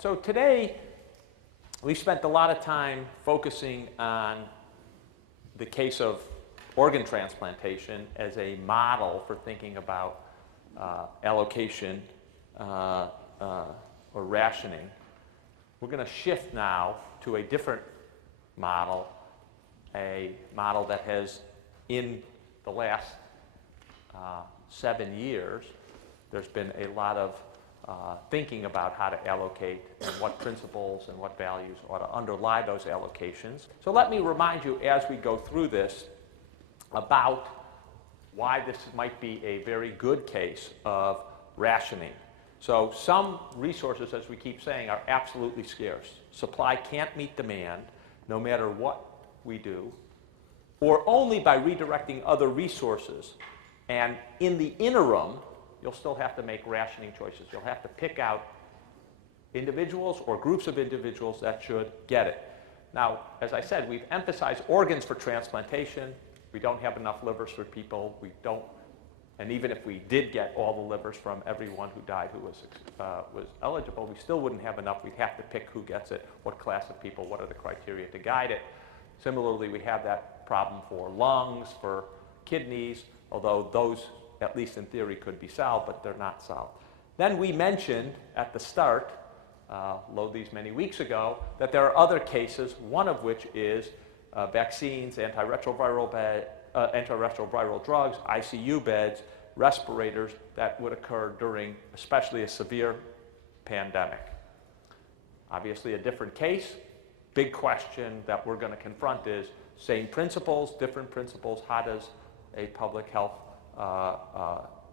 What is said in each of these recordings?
So today, we spent a lot of time focusing on the case of organ transplantation as a model for thinking about allocation or rationing. We're going to shift now to a different model, a model that has, in the last 7 years, there's been a lot of thinking about how to allocate and what principles and what values ought to underlie those allocations. So let me remind you as we go through this about why this might be a very good case of rationing. So some resources, as we keep saying, are absolutely scarce. Supply can't meet demand no matter what we do, or only by redirecting other resources. And in the interim, you'll still have to make rationing choices. You'll have to pick out individuals or groups of individuals that should get it. Now, as I said, we've emphasized organs for transplantation. We don't have enough livers for people. We don't, and even if we did get all the livers from everyone who died who was eligible, we still wouldn't have enough. We'd have to pick who gets it, what class of people, what are the criteria to guide it. Similarly, we have that problem for lungs, for kidneys, although those, at least in theory, could be solved, but they're not solved. Then we mentioned at the start, load these many weeks ago, that there are other cases, one of which is vaccines, antiretroviral drugs, ICU beds, respirators that would occur during especially a severe pandemic. Obviously a different case. Big question that we're going to confront is same principles, different principles. How does a public health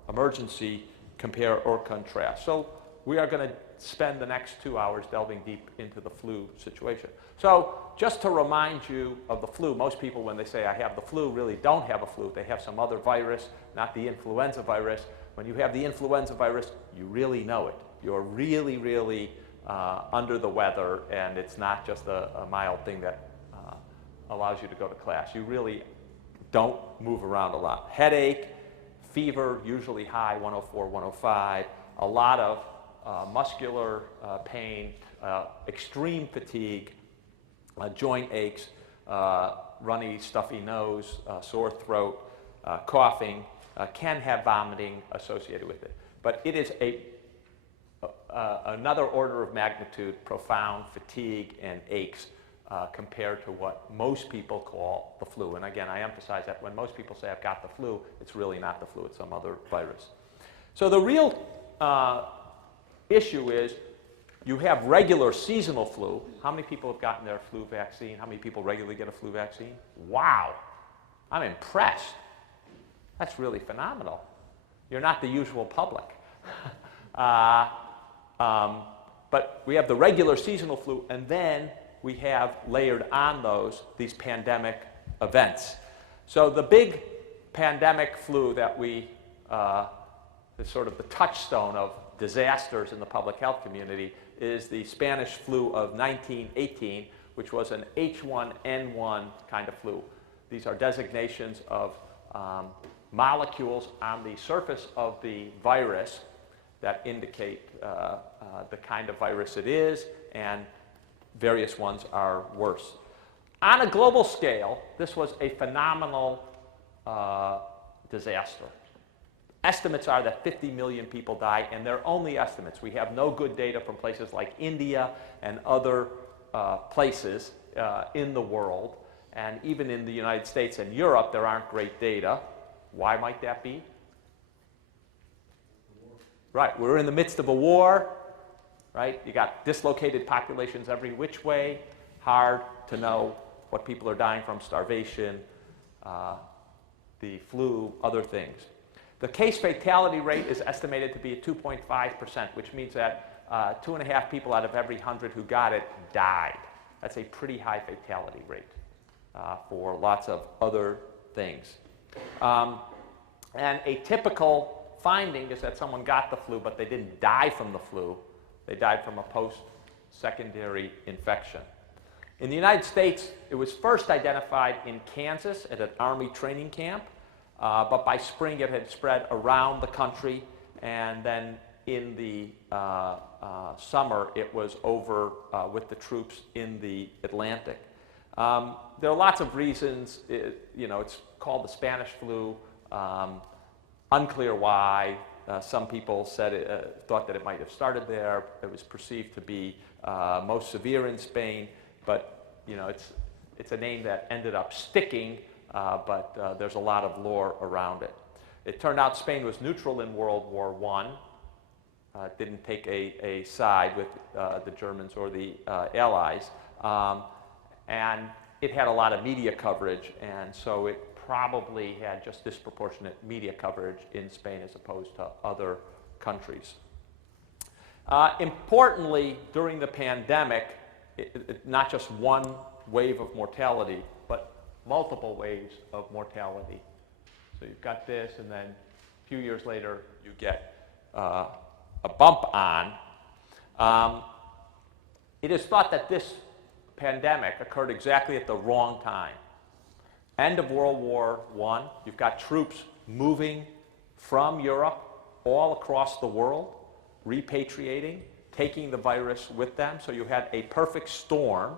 emergency compare or contrast? So we are going to spend the next 2 hours delving deep into the flu situation. So just to remind you of the flu, most people when they say I have the flu really don't have a flu. They have some other virus, not the influenza virus. When you have the influenza virus, you really know it. You're really, really under the weather, and it's not just a mild thing that allows you to go to class. You really don't move around a lot. Headache, fever, usually high, 104, 105, a lot of muscular pain, extreme fatigue, joint aches, runny, stuffy nose, sore throat, coughing, can have vomiting associated with it. But it is another order of magnitude, profound fatigue and aches compared to what most people call the flu. And again, I emphasize that when most people say I've got the flu, it's really not the flu, it's some other virus. So the real issue is you have regular seasonal flu. How many people have gotten their flu vaccine? How many people regularly get a flu vaccine? Wow, I'm impressed. That's really phenomenal. You're not the usual public. But we have the regular seasonal flu, and then we have layered on these pandemic events. So the big pandemic flu that is sort of the touchstone of disasters in the public health community is the Spanish flu of 1918, which was an H1N1 kind of flu. These are designations of molecules on the surface of the virus that indicate the kind of virus it is, and various ones are worse. On a global scale, this was a phenomenal disaster. Estimates are that 50 million people die, and they're only estimates. We have no good data from places like India and other places in the world, and even in the United States and Europe, there aren't great data. Why might that be? Right, we're in the midst of a war, right? You got dislocated populations every which way, hard to know what people are dying from, starvation, the flu, other things. The case fatality rate is estimated to be at 2.5%, which means that 2.5 people out of every 100 who got it died. That's a pretty high fatality rate for lots of other things. And a typical finding is that someone got the flu, but they didn't die from the flu. They died from a post-secondary infection. In the United States, it was first identified in Kansas at an Army training camp, but by spring it had spread around the country, and then in the summer, it was over with the troops in the Atlantic. There are lots of reasons. It's called the Spanish flu. Unclear why. Some people said thought that it might have started there. It was perceived to be most severe in Spain, but it's a name that ended up sticking, but there's a lot of lore around it. It turned out Spain was neutral in World War I. Didn't take a side with the Germans or the Allies. And it had a lot of media coverage, and so it probably had just disproportionate media coverage in Spain as opposed to other countries. Importantly, during the pandemic, not just one wave of mortality, but multiple waves of mortality. So you've got this, and then a few years later, you get a bump on. It is thought that this pandemic occurred exactly at the wrong time. End of World War I, you've got troops moving from Europe all across the world, repatriating, taking the virus with them. So you had a perfect storm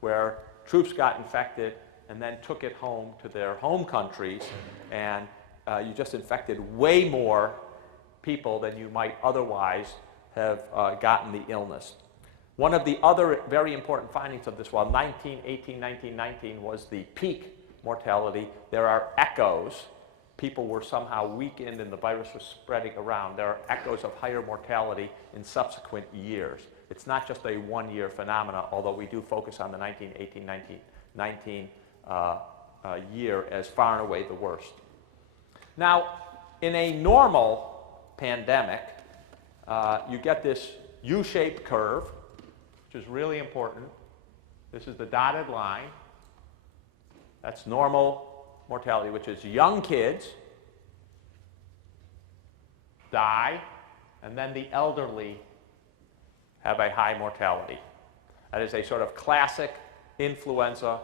where troops got infected and then took it home to their home countries, and you just infected way more people than you might otherwise have gotten the illness. One of the other very important findings of this, while 1918, 1919 was the peak mortality, there are echoes. People were somehow weakened and the virus was spreading around. There are echoes of higher mortality in subsequent years. It's not just a one-year phenomena, although we do focus on the 1918, 1919 year as far and away the worst. Now, in a normal pandemic, you get this U-shaped curve, which is really important. This is the dotted line. That's normal mortality, which is young kids die, and then the elderly have a high mortality. That is a sort of classic influenza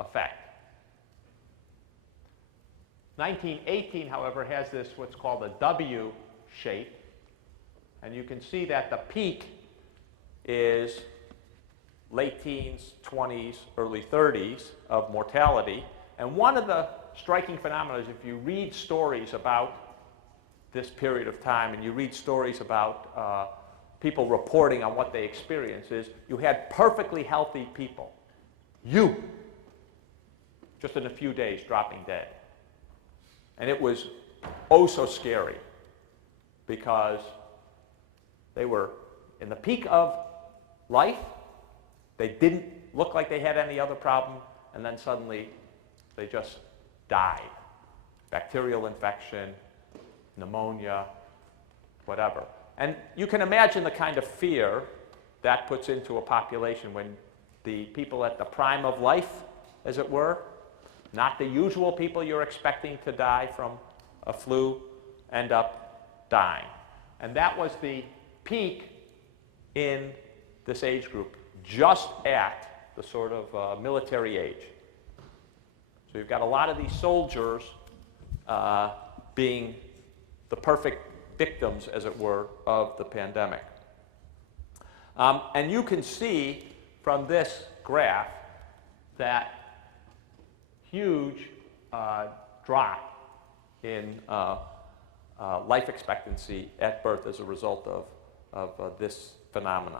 effect. 1918, however, has this what's called a W shape, and you can see that the peak is late teens, 20s, early 30s of mortality. And one of the striking phenomena is if you read stories about this period of time and you read stories about people reporting on what they experienced, is you had perfectly healthy people, just in a few days dropping dead. And it was oh so scary because they were in the peak of life. They didn't look like they had any other problem, and then suddenly they just died. Bacterial infection, pneumonia, whatever. And you can imagine the kind of fear that puts into a population when the people at the prime of life, as it were, not the usual people you're expecting to die from a flu, end up dying. And that was the peak in this age group, just at the sort of military age. So you've got a lot of these soldiers being the perfect victims, as it were, of the pandemic. And you can see from this graph that huge drop in life expectancy at birth as a result of this phenomena.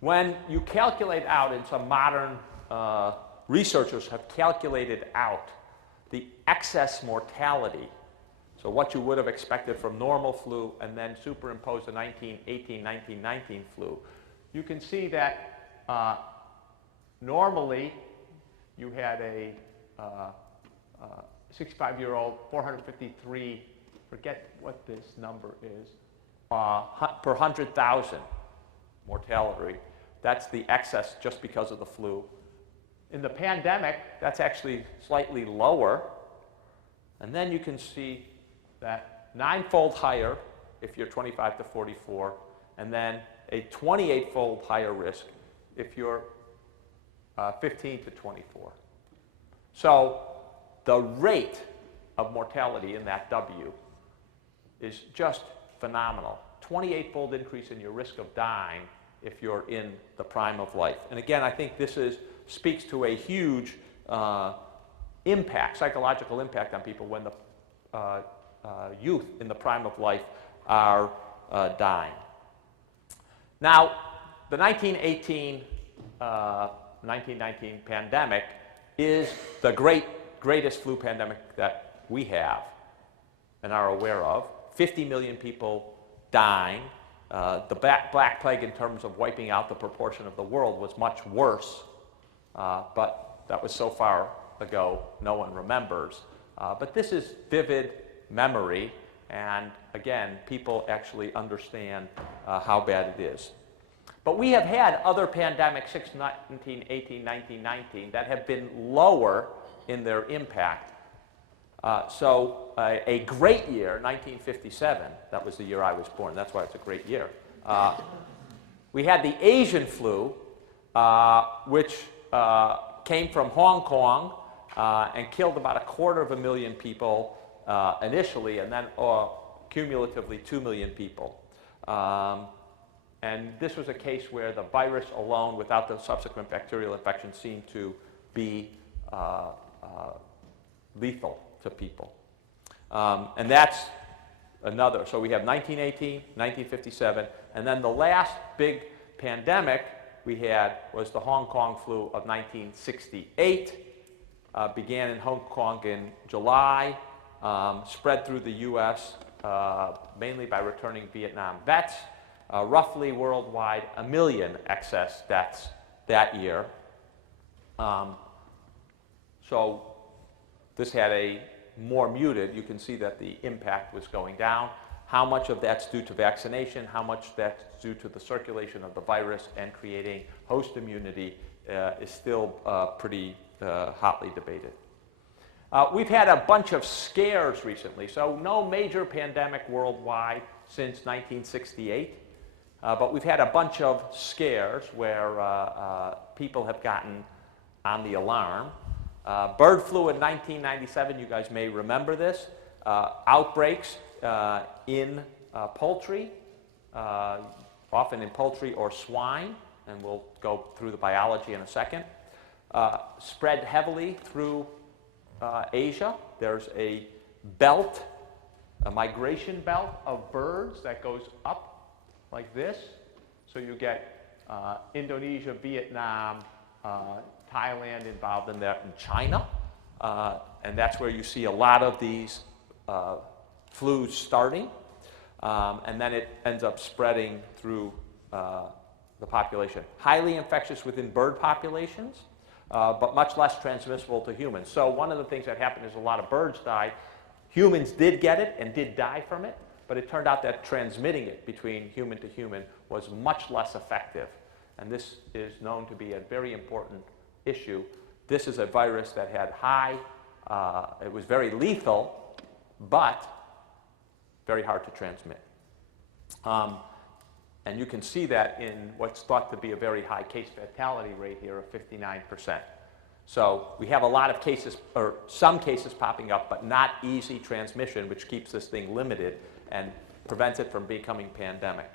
When you calculate out, and some modern researchers have calculated out the excess mortality, so what you would have expected from normal flu and then superimpose the 1918, 1919 flu, you can see that normally you had a 65-year-old, 453, forget what this number is, per 100,000 mortality. That's the excess just because of the flu. In the pandemic, that's actually slightly lower. And then you can see that 9-fold higher if you're 25 to 44, and then a 28-fold higher risk if you're 15 to 24. So the rate of mortality in that W is just phenomenal. 28-fold increase in your risk of dying if you're in the prime of life. And again, I think this speaks to a huge impact, psychological impact on people when the youth in the prime of life are dying. Now, the 1919 pandemic is the greatest flu pandemic that we have and are aware of. 50 million people dying. The Black Plague, in terms of wiping out the proportion of the world, was much worse, but that was so far ago, no one remembers. But this is vivid memory, and again, people actually understand how bad it is. But we have had other pandemics since 1918, 1919 that have been lower in their impact. So a great year, 1957, that was the year I was born, that's why it's a great year. We had the Asian flu, which came from Hong Kong and killed about 250,000 people initially, and then cumulatively 2 million people. And this was a case where the virus alone, without the subsequent bacterial infection, seemed to be lethal to people. And that's another. So we have 1918, 1957, and then the last big pandemic we had was the Hong Kong flu of 1968. Began in Hong Kong in July, spread through the U.S. Mainly by returning Vietnam vets. Roughly worldwide, 1 million excess deaths that year. So this had a more muted, you can see that the impact was going down. How much of that's due to vaccination, how much that's due to the circulation of the virus and creating host immunity is still pretty hotly debated. We've had a bunch of scares recently, so no major pandemic worldwide since 1968. But we've had a bunch of scares where people have gotten on the alarm. Bird flu in 1997, you guys may remember this. Outbreaks in poultry, often in poultry or swine, and we'll go through the biology in a second. Spread heavily through Asia. There's a belt, a migration belt of birds that goes up like this. So you get Indonesia, Vietnam, Thailand involved in that, and China. And that's where you see a lot of these flus starting. And then it ends up spreading through the population. Highly infectious within bird populations, but much less transmissible to humans. So one of the things that happened is a lot of birds died. Humans did get it and did die from it, but it turned out that transmitting it between human to human was much less effective. And this is known to be a very important issue. This is a virus that had high, it was very lethal, but very hard to transmit. And you can see that in what's thought to be a very high case fatality rate here of 59%. So we have a lot of cases, or some cases popping up, but not easy transmission, which keeps this thing limited and prevents it from becoming pandemic.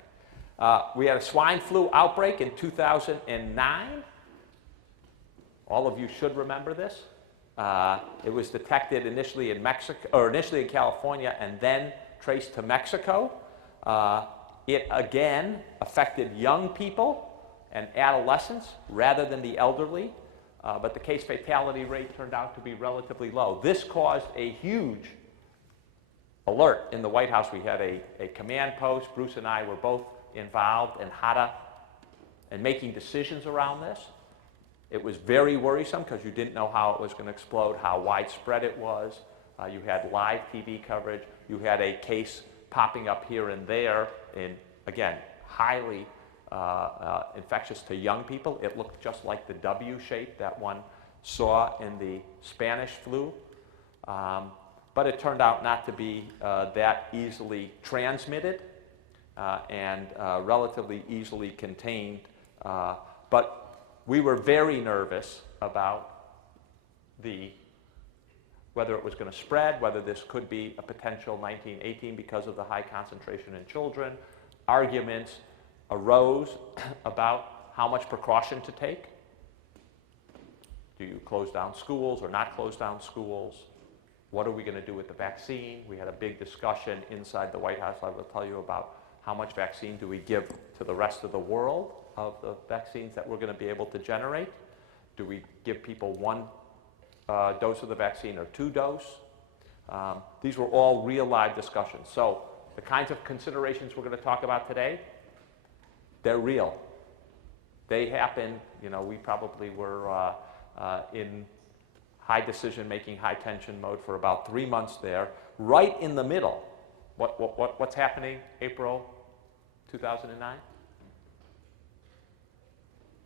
We had a swine flu outbreak in 2009. All of you should remember this. It was detected initially in Mexico, or initially in California, and then traced to Mexico. It again affected young people and adolescents rather than the elderly, but the case fatality rate turned out to be relatively low. This caused a huge alert in the White House. We had a command post. Bruce and I were both involved in HADA and making decisions around this. It was very worrisome because you didn't know how it was going to explode, how widespread it was. You had live TV coverage. You had a case popping up here and there in, again, highly infectious to young people. It looked just like the W shape that one saw in the Spanish flu. But it turned out not to be that easily transmitted and relatively easily contained. But we were very nervous about whether it was going to spread, whether this could be a potential 1918 because of the high concentration in children. Arguments arose about how much precaution to take. Do you close down schools or not close down schools? What are we going to do with the vaccine? We had a big discussion inside the White House. I will tell you about how much vaccine do we give to the rest of the world of the vaccines that we're going to be able to generate. Do we give people one dose of the vaccine or 2 doses? These were all real live discussions. So the kinds of considerations we're going to talk about today, they're real. They happen, you know, we probably were in high decision-making, high-tension mode for about 3 months there, right in the middle. What's happening April 2009?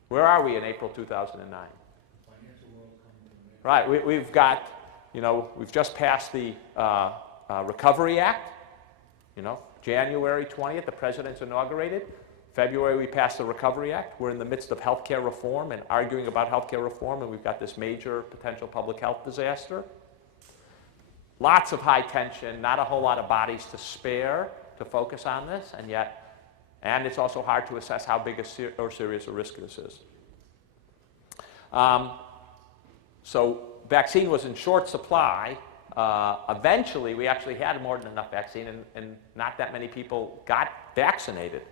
Where are we in April 2009? Right, we've got, you know, we've just passed the Recovery Act. You know, January 20th, the president's inaugurated. February, we passed the Recovery Act. We're in the midst of healthcare reform and arguing about healthcare reform, and we've got this major potential public health disaster. Lots of high tension, not a whole lot of bodies to spare to focus on this, and it's also hard to assess how big or serious a risk this is. So vaccine was in short supply. Eventually, we actually had more than enough vaccine, and not that many people got vaccinated.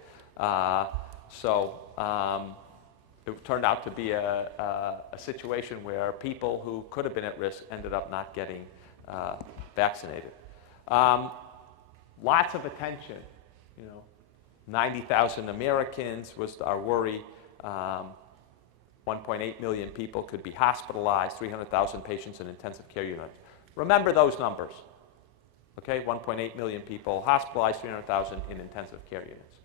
It turned out to be a situation where people who could have been at risk ended up not getting vaccinated. Lots of attention, you know, 90,000 Americans was our worry. 1.8 million people could be hospitalized, 300,000 patients in intensive care units. Remember those numbers, okay? 1.8 million people hospitalized, 300,000 in intensive care units.